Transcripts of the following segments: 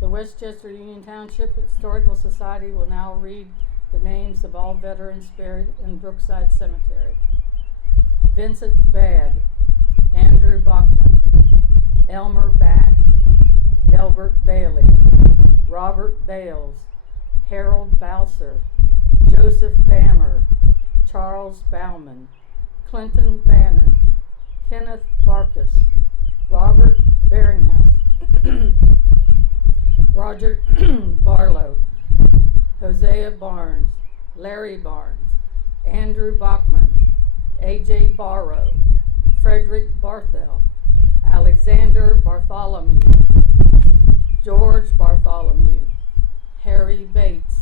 The Westchester Union Township Historical Society will now read the names of all veterans buried in Brookside Cemetery. Vincent Babb, Andrew Bachman, Elmer Back, Delbert Bailey, Robert Bales, Harold Bowser, Joseph Bammer, Charles Bauman, Clinton Bannon, Kenneth Barkus, Robert Beringhouse, Roger Barlow, Hosea Barnes, Larry Barnes, Andrew Bachman, A.J. Barrow, Frederick Barthel, Alexander Bartholomew, George Bartholomew, Harry Bates,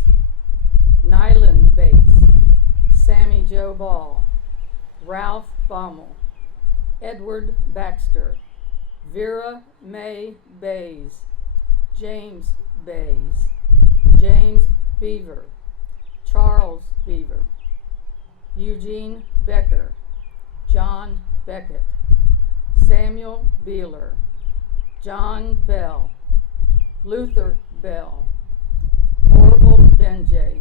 Nyland Bates, Sammy Joe Ball, Ralph Baumel, Edward Baxter, Vera Mae Bays, James Bays, James Beaver, Charles Beaver, Eugene Becker, John Beckett, Samuel Beeler, John Bell, Luther Bell, Orville Benjay,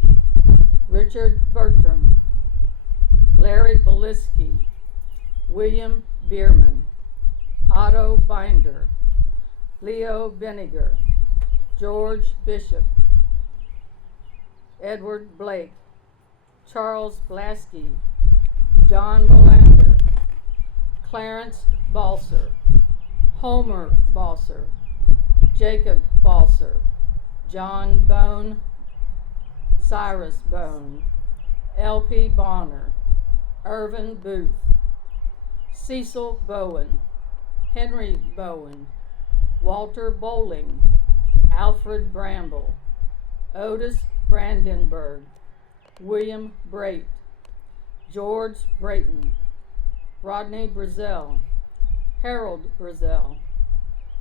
Richard Bertram, Larry Beliski, William Bierman, Otto Binder, Leo Beniger, George Bishop, Edward Blake, Charles Blasky, John Molander, Clarence Balser, Homer Balser, Jacob Balser, John Bone, Cyrus Bone, L.P. Bonner, Irvin Booth, Cecil Bowen, Henry Bowen, Walter Bowling, Alfred Bramble, Otis Brandenburg, William Brait, George Brayton, Rodney Brazell, Harold Brazell,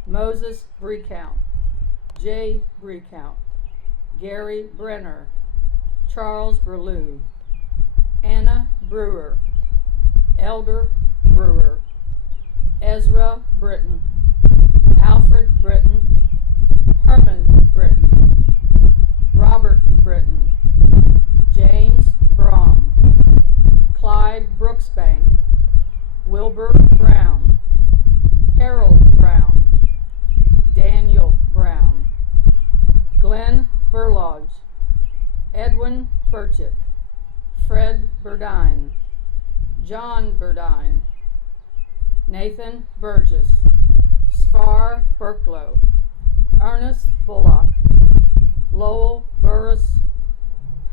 Moses Brecount, Jay Brecount, Gary Brenner, Charles Berlew, Anna Brewer, Elder Brewer, Ezra Britton, Alfred Britton, Herman Britton, Robert Britton, James Brom, Clyde Brooksbank, Wilbur Brown, Harold Brown, Daniel Brown, Glenn Burlodge, Edwin Burchett, Fred Burdine, John Burdine, Nathan Burgess, Sfar Burklow, Ernest Bullock, Lowell Burris,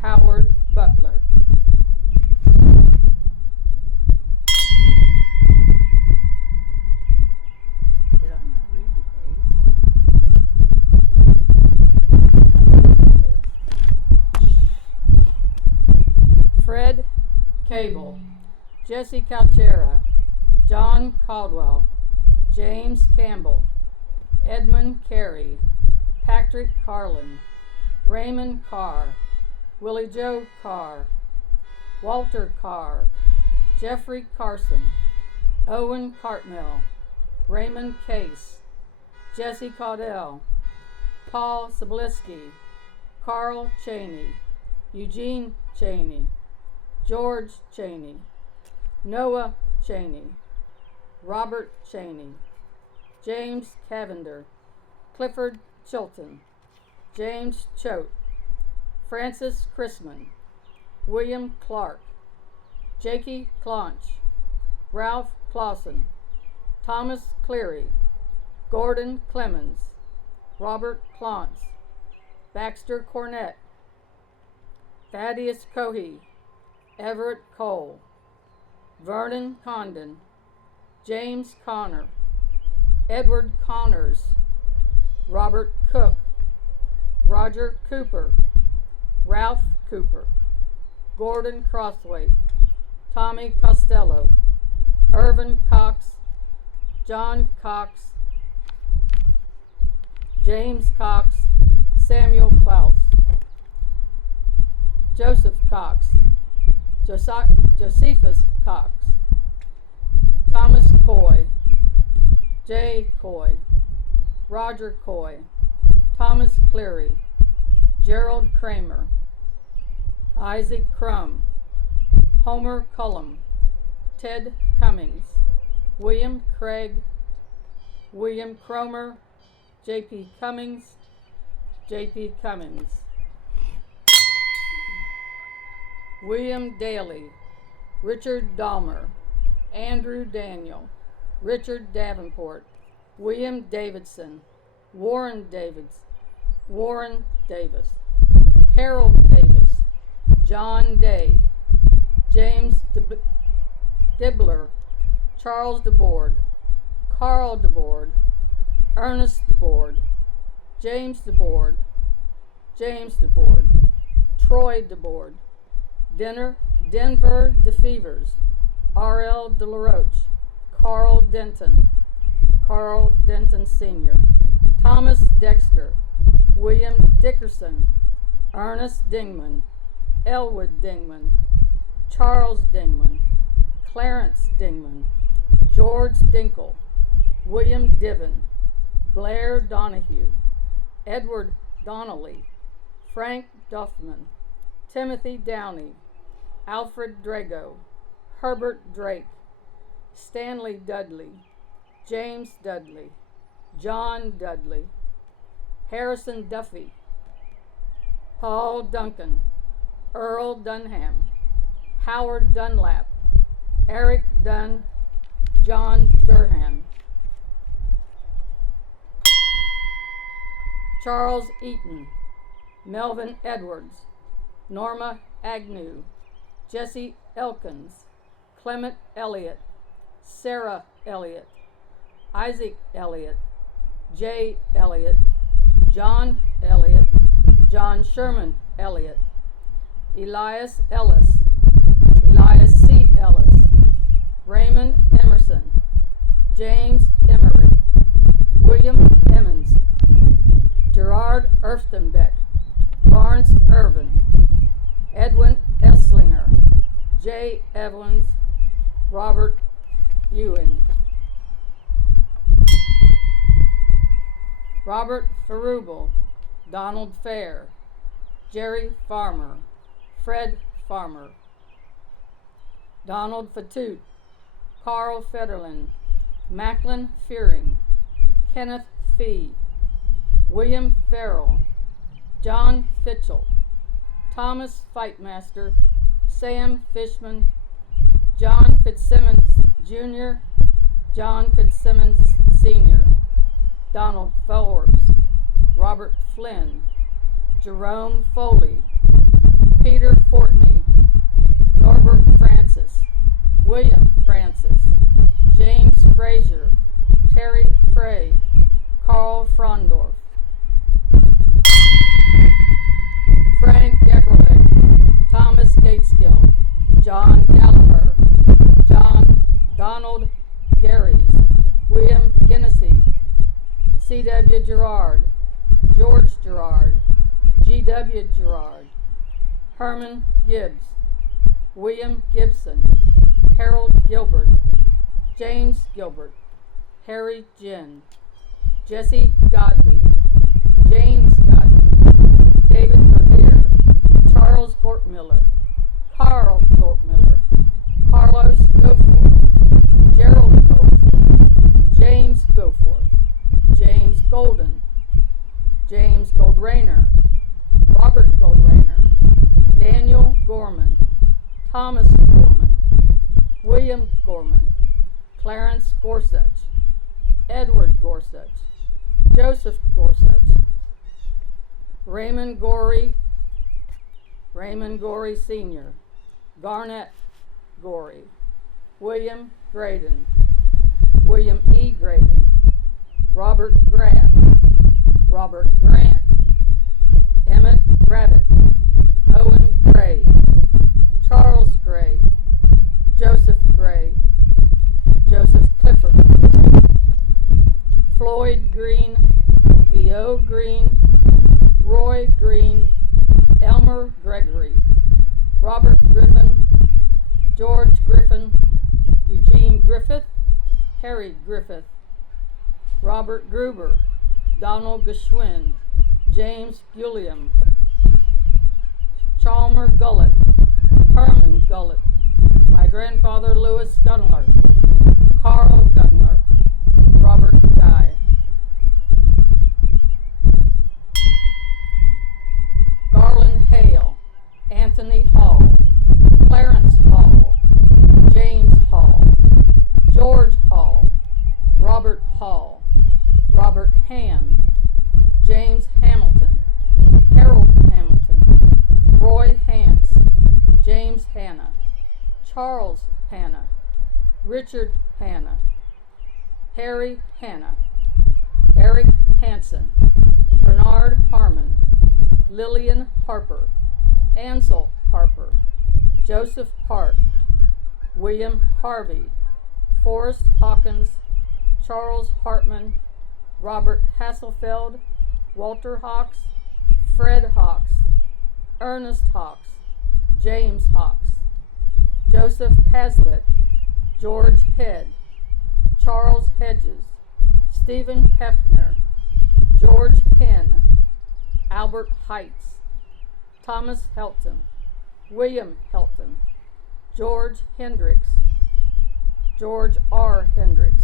Howard Butler. Did I not read the case? Fred Cable, Jesse Calchera, John Caldwell, James Campbell, Edmund Carey, Patrick Carlin, Raymond Carr, Willie Joe Carr, Walter Carr, Jeffrey Carson, Owen Cartmell, Raymond Case, Jesse Caudell, Paul Sablisky, Carl Cheney, Eugene Cheney, George Cheney, Noah Cheney, Robert Cheney, James Cavender, Clifford Chilton, James Choate, Francis Chrisman, William Clark, Jakey Claunch, Ralph Clausen, Thomas Cleary, Gordon Clemens, Robert Clontz, Baxter Cornett, Thaddeus Cohey, Everett Cole, Vernon Condon, James Connor, Edward Connors, Robert Cook, Roger Cooper, Ralph Cooper, Gordon Crosswaite, Tommy Costello, Irvin Cox, John Cox, James Cox, Samuel Klaus, Joseph Cox, Josephus Cox, Thomas Coy, Jay Coy, Roger Coy, Thomas Cleary, Gerald Kramer, Isaac Crum, Homer Cullum, Ted Cummings, William Craig, William Cromer, J.P. Cummings, J.P. Cummings, William Daly, Richard Dahmer, Andrew Daniel, Richard Davenport, William Davidson, Warren Davis, Harold Davis, John Day, James Dibbler, Charles DeBoard, Carl DeBoard, Ernest DeBoard, James DeBoard, Troy DeBoard, Denver DeFevers, R.L. DeLaRoche, Carl Denton Sr., Thomas Dexter, William Dickerson, Ernest Dingman, Elwood Dingman, Charles Dingman, Clarence Dingman, George Dinkle, William Diven, Blair Donahue, Edward Donnelly, Frank Duffman, Timothy Downey, Alfred Drago, Herbert Drake, Stanley Dudley, James Dudley, John Dudley, Harrison Duffy, Paul Duncan, Earl Dunham, Howard Dunlap, Eric Dunn, John Durham, Charles Eaton, Melvin Edwards, Norma Agnew, Jesse Elkins, Clement Elliott, Sarah Elliott, Isaac Elliott, Jay Elliott, John Elliott, John Sherman Elliott, Elias Ellis, Elias C. Ellis, Raymond Emerson, James Emery, William Emmons, Gerard Erftenbeck, Lawrence Irvin, Edwin Esslinger, J. Evans, Robert Ewing, Robert Ferubel, Donald Fair, Jerry Farmer, Fred Farmer, Donald Fatute, Carl Federlin, Macklin Fearing, Kenneth Fee, William Farrell, John Fitchell, Thomas Fightmaster, Sam Fishman, John Fitzsimmons Jr., John Fitzsimmons Sr., Donald Forbes, Robert Flynn, Jerome Foley, Peter Fortney, Norbert Francis, William Francis, James Frazier, Terry Frey, Carl Frondorf, Frank Geberlich, Thomas Gateskill, John Gallagher, Donald Garys, William Ginnessy, C.W. Gerard, George Gerard, G.W. Gerard, Herman Gibbs, William Gibson, Harold Gilbert, James Gilbert, Harry Ginn, Jesse Godby, James Godby, David Revere, Charles Gortmiller, Carl Gortmiller, Carlos Goforth, Gerald Goforth, James Goforth, James Golden, James Goldrainer, Robert Goldrainer, Daniel Gorman, Thomas Gorman, William Gorman, Clarence Gorsuch, Edward Gorsuch, Joseph Gorsuch, Raymond Gorey Sr., Garnett Gorey, William Graydon, William E. Graydon, Robert Graff, Robert Grant, Emmett Rabbit, Owen Gray, Charles Gray, Joseph Gray, Joseph Clifford Gray, Floyd Green, V.O. Green, Roy Green, Elmer Gregory, Robert Griffin, George Griffin, Eugene Griffith, Harry Griffith, Robert Gruber, Donald Geschwin, James Gulliam, Chalmer Gullett, Herman Gullett, my grandfather Louis Gunler, Carl Gunler, Robert Guy. Garland Hale, Anthony Hall, Clarence Hall, James Hall, George Hall, Robert Hall, Robert Ham, James Hamilton, Harold Hamilton, Roy Hance, James Hanna, Charles Hanna, Richard Hanna, Harry Hanna, Eric Hansen, Bernard Harmon, Lillian Harper, Ansel Harper, Joseph Hart, William Harvey, Forrest Hawkins, Charles Hartman, Robert Hasselfeld, Walter Hawks, Fred Hawks, Ernest Hawks, James Hawks, Joseph Hazlitt, George Head, Charles Hedges, Stephen Hefner, George Henn, Albert Heights, Thomas Helton, William Helton, George Hendricks, George R. Hendricks,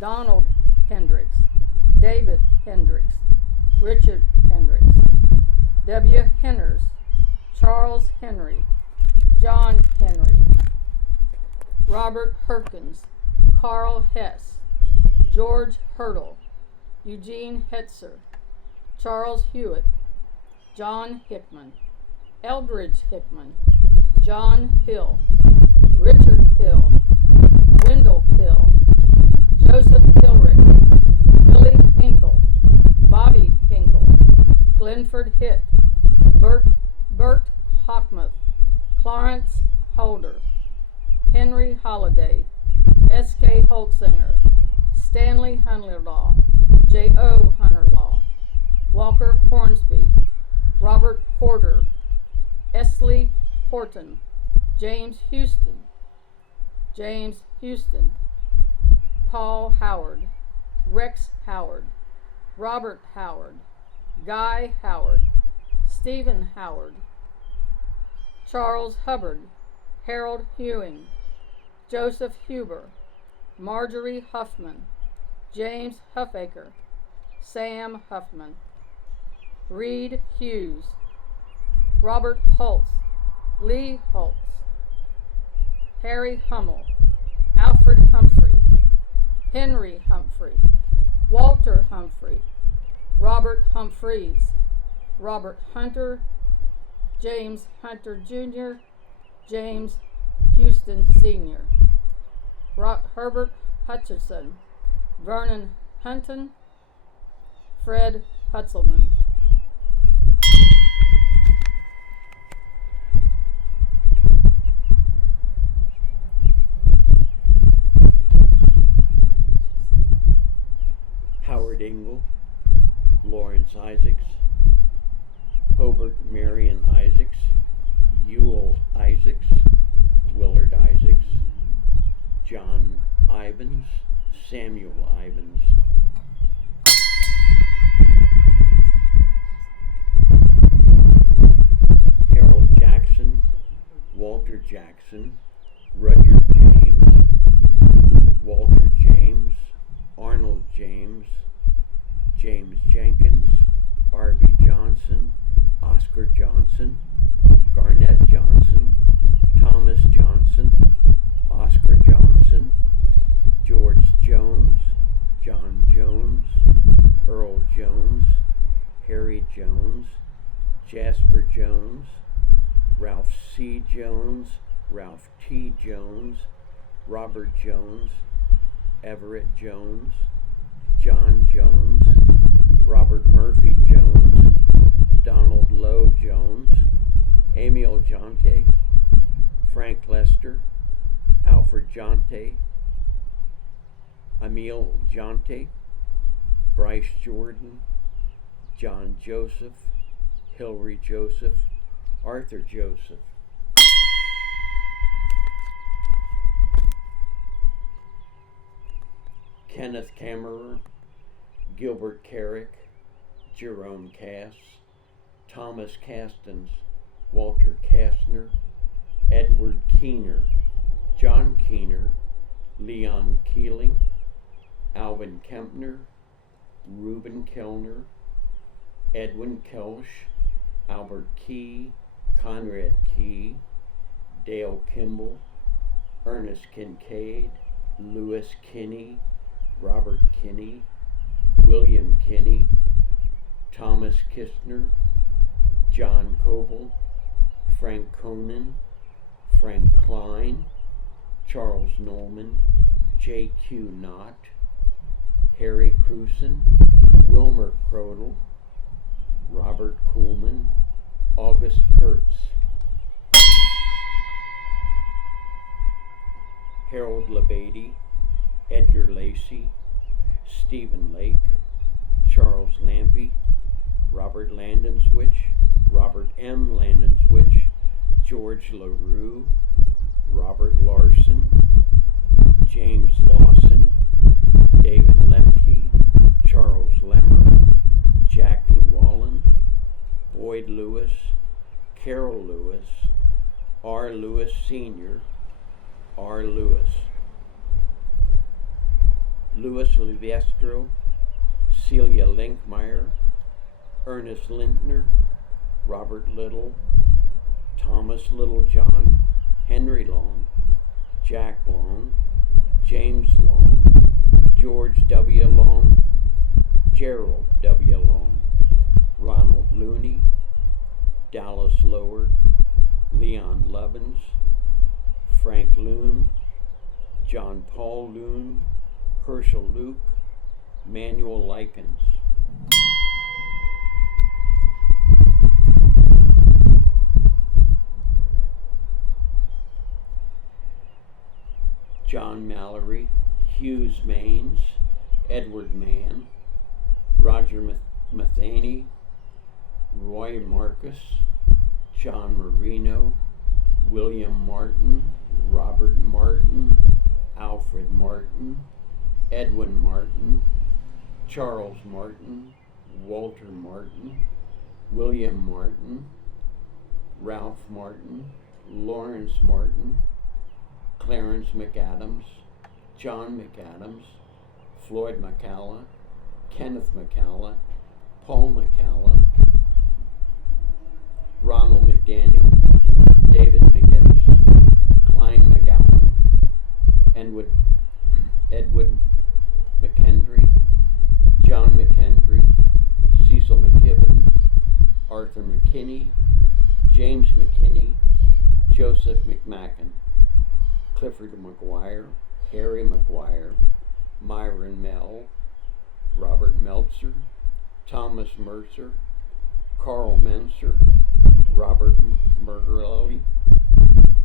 Donald Hendricks, David Hendricks, Richard Hendricks, W. Henners, Charles Henry, John Henry, Robert Herkins, Carl Hess, George Hurdle, Eugene Hetzer, Charles Hewitt, John Hickman, Eldridge Hickman, John Hill, Richard Hill, Wendell Hill, Joseph Hillrick, Billy Hinkle, Bobby Hinkle, Glenford Hitt, Bert Hockmuth, Clarence Holder, Henry Holliday, S.K. Holtzinger, Stanley Hunterlaw, J.O. Hunterlaw, Walker Hornsby, Robert Porter, Esley Horton, James Houston, Paul Howard, Rex Howard, Robert Howard, Guy Howard, Stephen Howard, Charles Hubbard, Harold Hewing, Joseph Huber, Marjorie Huffman, James Huffaker, Sam Huffman, Reed Hughes, Robert Holtz, Lee Holtz, Harry Hummel, Alfred Humphrey, Henry Humphrey, Walter Humphrey, Robert Humphreys, Robert Hunter, James Hunter Jr., James Houston Sr., Herbert Hutchison, Vernon Hunton, Fred Hutzelman. Howard Ingle, Lawrence Isaacs, Hobart Marion Isaacs, Ewell Isaacs, Willard Isaacs, John Ivans, Samuel Ivans, Harold Jackson, Walter Jackson, Rudyard James, Walter James, Arnold James, James Jenkins, R.B. Johnson, Oscar Johnson, Garnett Johnson, Thomas Johnson, Oscar Johnson, George Jones, John Jones, Earl Jones, Harry Jones, Jasper Jones, Ralph C. Jones, Ralph T. Jones, Robert Jones, Everett Jones, John Jones, Robert Murphy Jones, Donald Lowe Jones, Emil Jonte, Frank Lester, Alfred Jonte, Emil Jonte, Bryce Jordan, John Joseph, Hilary Joseph, Arthur Joseph. Kenneth Kammerer, Gilbert Carrick, Jerome Cass, Thomas Castens, Walter Kastner, Edward Keener, John Keener, Leon Keeling, Alvin Kempner, Reuben Kellner, Edwin Kelsch, Albert Key, Conrad Key, Dale Kimball, Ernest Kincaid, Lewis Kinney, Robert Kinney, William Kinney, Thomas Kistner, John Coble, Frank Conan, Frank Klein, Charles Nolman, J.Q. Knott, Harry Cruson, Wilmer Crodel, Robert Kuhlman, August Kurtz, Harold Labadie, Edgar Lacey, Stephen Lake, Charles Lampy, Robert Landenswich, Robert M. Landenswich, George LaRue, Robert Larson, James Lawson, David Lemke, Charles Lemmer, Jack Llewellyn, Boyd Lewis, Carol Lewis, R. Lewis Sr., R. Lewis, Louis Livestro, Celia Linkmeyer, Ernest Lintner, Robert Little, Thomas Littlejohn, Henry Long, Jack Long, James Long, George W. Long, Gerald W. Long, Ronald Looney, Dallas Lower, Leon Levins, Frank Loon, John Paul Loon, Herschel Luke, Manuel Likens. John Mallory, Hughes Maines, Edward Mann, Roger Matheny, Roy Marcus, John Marino, William Martin, Robert Martin, Alfred Martin, Edwin Martin, Charles Martin, Walter Martin, William Martin, Ralph Martin, Lawrence Martin, Clarence McAdams, John McAdams, Floyd McCalla, Kenneth McCalla, Paul McCalla, Ronald McDaniel, David McGinnis, Klein McGowan, Edward McHenry, John McHenry, Cecil McKibben, Arthur McKinney, James McKinney, Joseph McMacken, Clifford McGuire, Harry McGuire, Myron Mell, Robert Meltzer, Thomas Mercer, Carl Menser, Robert Mergerelli,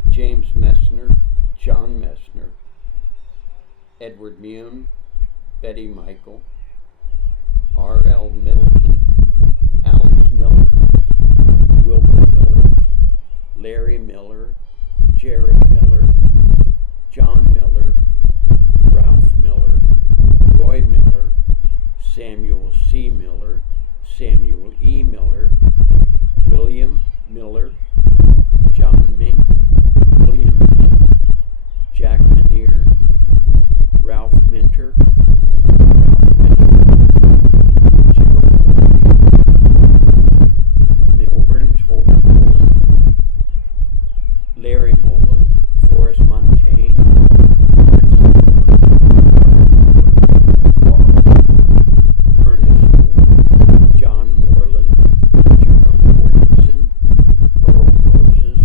James Messner, John Messner, Edward Mune, Betty Michael, R.L. Middleton, Alex Miller, Wilbur Miller, Larry Miller, Jared Miller, John Miller, Ralph Miller, Roy Miller, Samuel C. Miller, Samuel E. Miller, William Miller, John Mink, William Mink, Jack Manier, Ralph Minter, Ralph Mitchell, Gerald Warfield, Milburn Tolman Mullen, Larry Mullen, Forrest Montaigne, Lawrence Mullen, Robert Carl, Ernest Moore, John Moreland, Jerome Mortensen, Earl Moses,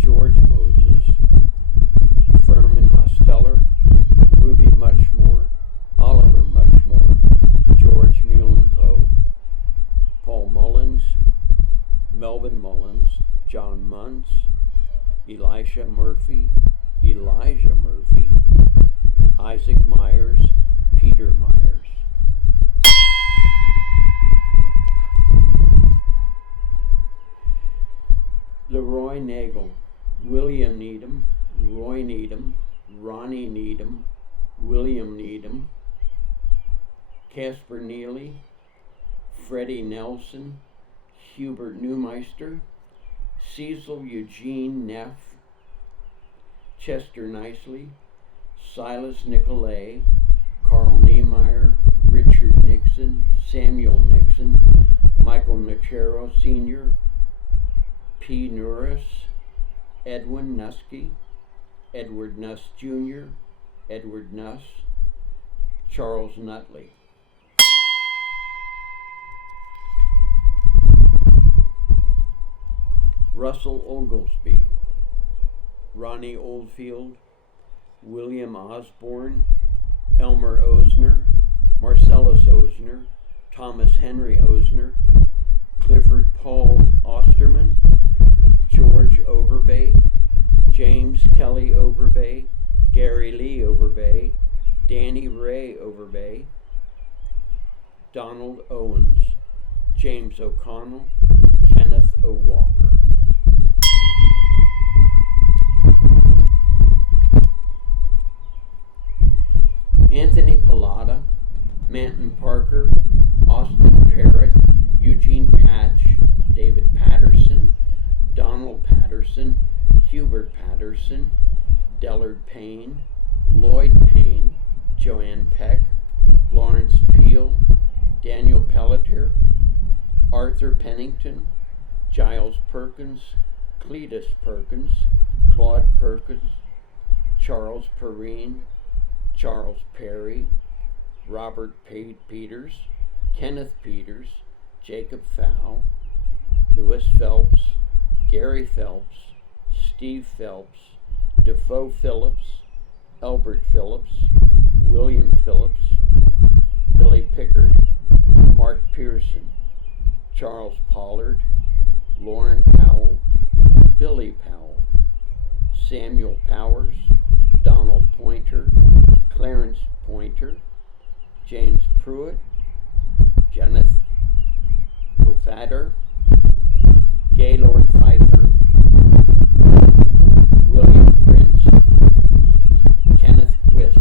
George Moses, Furman Mosteller, Ruby Muchmore, Oliver Muchmore, George Muhlenpoe, Paul Mullins, Melvin Mullins, John Muntz, Elisha Murphy, Elijah Murphy, Isaac Myers, Peter Myers. Leroy Nagel, William Needham, Roy Needham, Ronnie Needham, William Needham, Casper Neely, Freddie Nelson, Hubert Neumeister, Cecil Eugene Neff, Chester Nicely, Silas Nicolay, Carl Niemeyer, Richard Nixon, Samuel Nixon, Michael Nachero Sr., P. Norris, Edwin Nuske, Edward Nuss Jr., Edward Nuss, Charles Nutley. Russell Oglesby, Ronnie Oldfield, William Osborne, Elmer Osner, Marcellus Osner, Thomas Henry Osner, Clifford Paul Osterman, George Overbay, James Kelly Overbay, Gary Lee Overbay, Danny Ray Overbay, Donald Owens, James O'Connell, Kenneth O. Walker. Anthony Pallotta, Manton Parker, Austin Parrott, Eugene Patch, David Patterson, Donald Patterson, Hubert Patterson, Dellard Payne, Lloyd Payne, Joanne Peck, Lawrence Peel, Daniel Pelletier, Arthur Pennington, Giles Perkins, Cletus Perkins, Claude Perkins, Charles Perrine, Charles Perry, Robert Peters, Kenneth Peters, Jacob Fow, Lewis Phelps, Gary Phelps, Steve Phelps, Defoe Phillips, Elbert Phillips, William Phillips, Billy Pickard, Mark Pearson, Charles Pollard, Lauren Powell, Billy Powell, Samuel Powers, Donald Pointer, Clarence Pointer, James Pruitt, Kenneth Kofader, Gaylord Pfeiffer, William Prince, Kenneth Quist.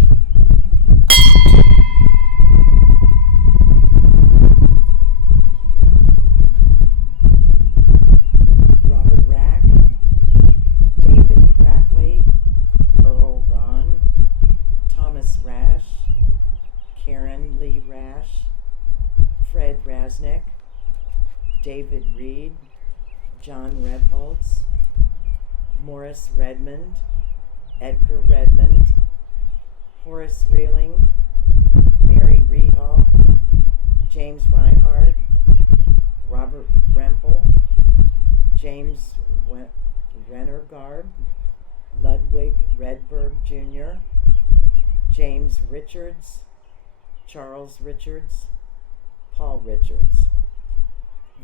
Robert Rack, David Rackley, Earl Ron, Thomas Rash, Karen Lee Rash, Fred Rasnick, David Reed, John Rebholz, Morris Redmond, Edgar Redmond, Horace Reeling, Mary Rehall, James Reinhard, Robert Rempel, James Rennergarb, Ludwig Redberg Jr., James Richards, Charles Richards, Paul Richards,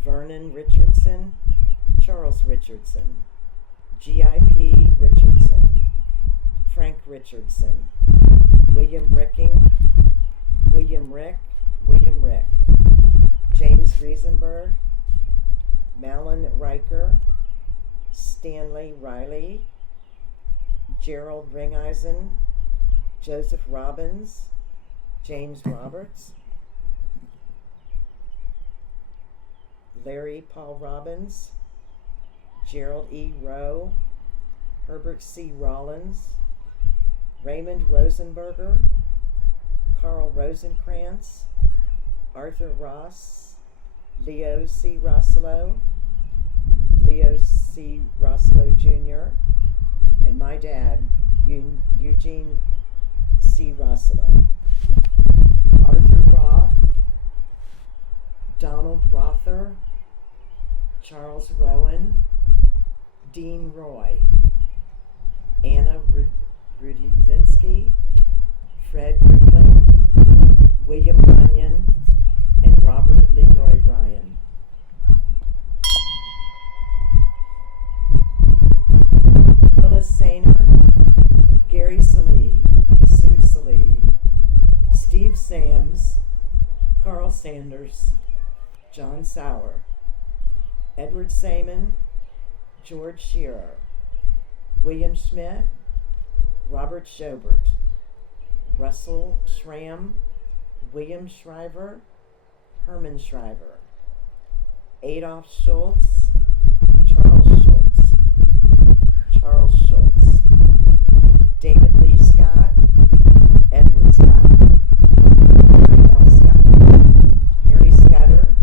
Vernon Richardson, Charles Richardson, G.I.P. Richardson, Frank Richardson, William Ricking, William Rick, James Riesenberg, Malin Riker, Stanley Riley, Gerald Ringeisen, Joseph Robbins, James Roberts, Larry Paul Robbins, Gerald E. Rowe, Herbert C. Rollins, Raymond Rosenberger, Carl Rosenkrantz, Arthur Ross, Leo C. Rosselo, Leo C. Rosselo Jr., and my dad, Eugene C. Rosselo. Arthur Roth, Donald Rother, Charles Rowan, Dean Roy, Anna Rudzinski, Fred Rippling, William Runyon, and Robert Leroy Bryan. Willis Sainer, Gary Salee, Sue Salee, Steve Sams, Carl Sanders, John Sauer, Edward Saman, George Shearer, William Schmidt, Robert Schobert, Russell Schramm, William Shriver, Herman Shriver, Adolf Schultz, Charles Schultz, Charles Schultz, David Lee Scott, Edward Scott, Harry L. Scott, Harry Scudder,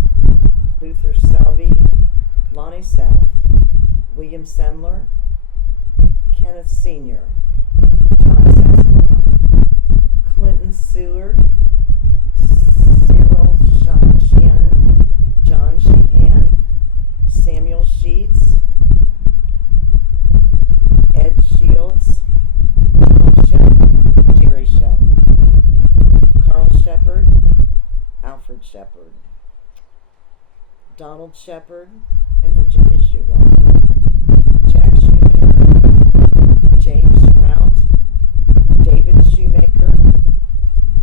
Luther Selby, Lonnie Self, William Semler, Kenneth Sr., John Sesslaw, Clinton Seward, Cyril Shannon, John Sheehan, Samuel Sheets, Ed Shields, Tom Shepard, Jerry Shelton, Carl Shepard, Alfred Shepard, Donald Shepard, and Virginia Schuwater, Jack Shoemaker, James Shrout, David Shoemaker,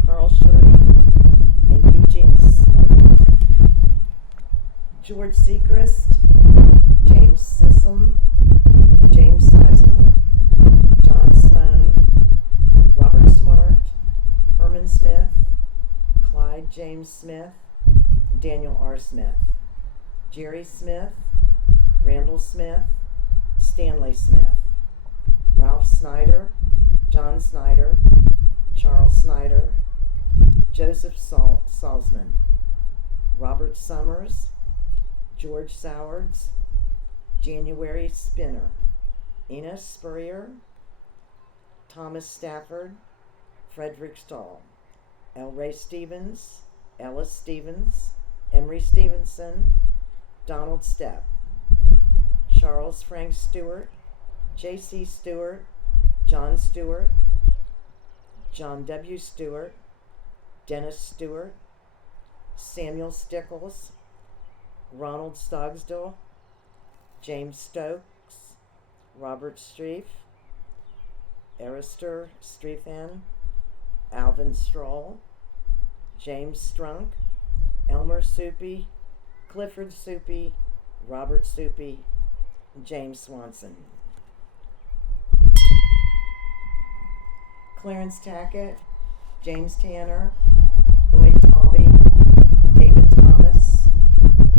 Carl Shirley, and Eugene Slater, George Sechrist, James Sissom, James Sizemore, John Sloan, Robert Smart, Herman Smith, Clyde James Smith, Daniel R. Smith, Jerry Smith, Randall Smith, Stanley Smith, Ralph Snyder, John Snyder, Charles Snyder, Joseph Salzman, Robert Summers, George Sowards, January Spinner, Enos Spurrier, Thomas Stafford, Frederick Stahl, L. Ray Stevens, Ellis Stevens, Emery Stevenson, Donald Stepp, Charles Frank Stewart, J.C. Stewart, John Stewart, John W. Stewart, Dennis Stewart, Samuel Stickles, Ronald Stogsdill, James Stokes, Robert Streif, Arister Streifan, Alvin Stroll, James Strunk, Elmer Soupy, Clifford Soupy, Robert Soupy, James Swanson. Clarence Tackett, James Tanner, Lloyd Talby, David Thomas,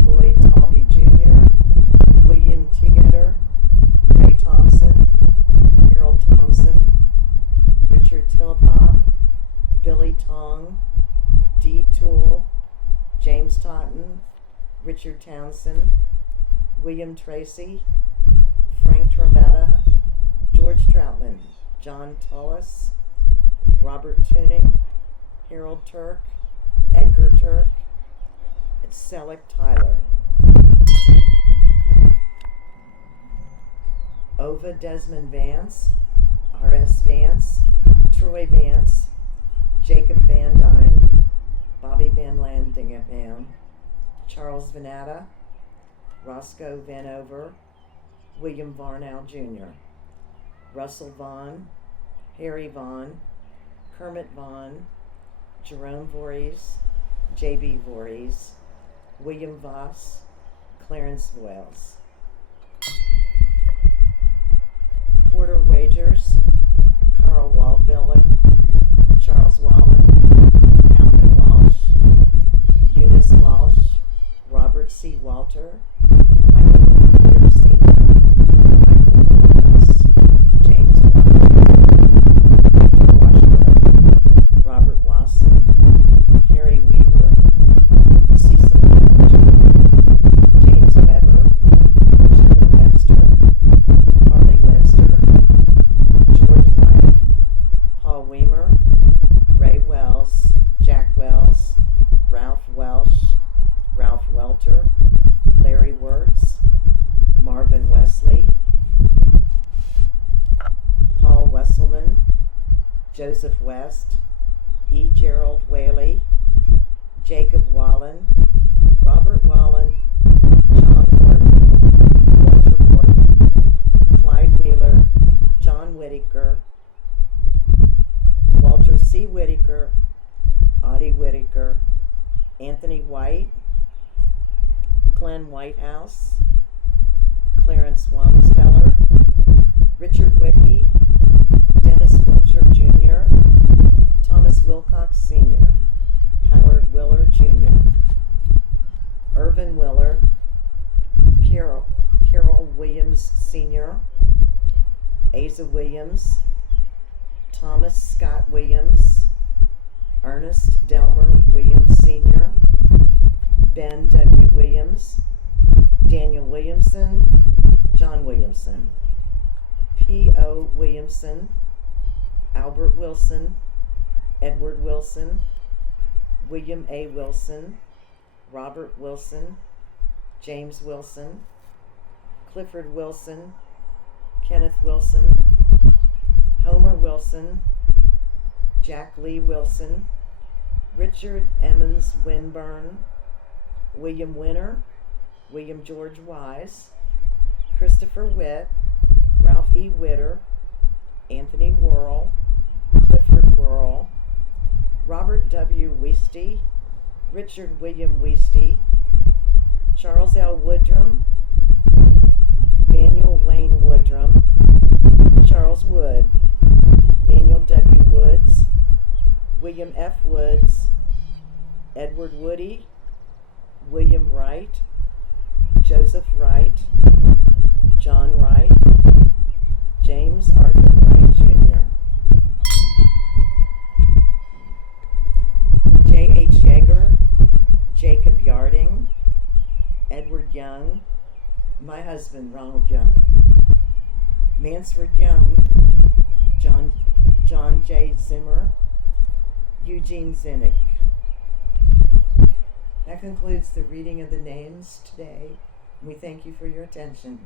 Lloyd Talby Jr., William Tigeter, Ray Thompson, Harold Thompson, Richard Tillipop, Billy Tong, D. Toole, James Totten, Richard Townsend, William Tracy, Frank Trombetta, George Troutman, John Tullis, Robert Tuning, Harold Turk, Edgar Turk, and Selleck Tyler. Ova Desmond Vance, R.S. Vance, Troy Vance, Jacob Van Dyne, Bobby Van Landingham, Charles Vanatta, Roscoe Vanover, William Varnow Jr., Russell Vaughn, Harry Vaughn, Kermit Vaughn, Jerome Voorhees, J.B. Voorhees, William Voss, Clarence Voiles. Porter Wagers, Carl Waldbillig, Charles Wallen, Alvin Walsh, Eunice Walsh, Robert C. Walter, Michael Warrior Sr., Michael Morris, James Warner, Victor Washburn, Robert Wasson, Harry Weaver, Cecil Webb Jr., James Weber, Jonah Webster, Harley Webster, George White, Paul Weimer, Ray Wells, Jack Wells, Ralph Welsh, Ralph Welter, Larry Wirtz, Marvin Wesley, Paul Wesselman, Joseph West, E. Gerald Whaley, Jacob Wallen, Robert Wallen, John Wharton, Walter Wharton, Clyde Wheeler, John Whitaker, Walter C. Whitaker, Audie Whitaker, Anthony White, Glenn Whitehouse, Clarence Wamsteller, Richard Wicke, Dennis Wiltshire Jr., Thomas Wilcox Sr., Howard Willer Jr., Irvin Willer, Asa Williams, Thomas Scott Williams, Ernest Delmer Williams Sr., Ben W. Williams, Daniel Williamson, John Williamson, P.O. Williamson, Albert Wilson, Edward Wilson, William A. Wilson, Robert Wilson, James Wilson, Clifford Wilson, Kenneth Wilson, Homer Wilson, Jack Lee Wilson, Richard Emmons Winburn, William Winter, William George Wise, Christopher Witt, Ralph E. Witter, Anthony Worrell, Clifford Worrell, Robert W. Wiesty, Richard William Wiesty, Charles L. Woodrum, Manuel Wayne Woodrum, Charles Wood, Manuel W. Woods, William F. Woods, Edward Woody, William Wright, Joseph Wright, John Wright, James Arthur Wright Jr., J.H. Yeager, Jacob Yarding, Edward Young, my husband Ronald Young, Mansford Young, John J. Zimmer, Eugene Zinnick. That concludes the reading of the names today. We thank you for your attention.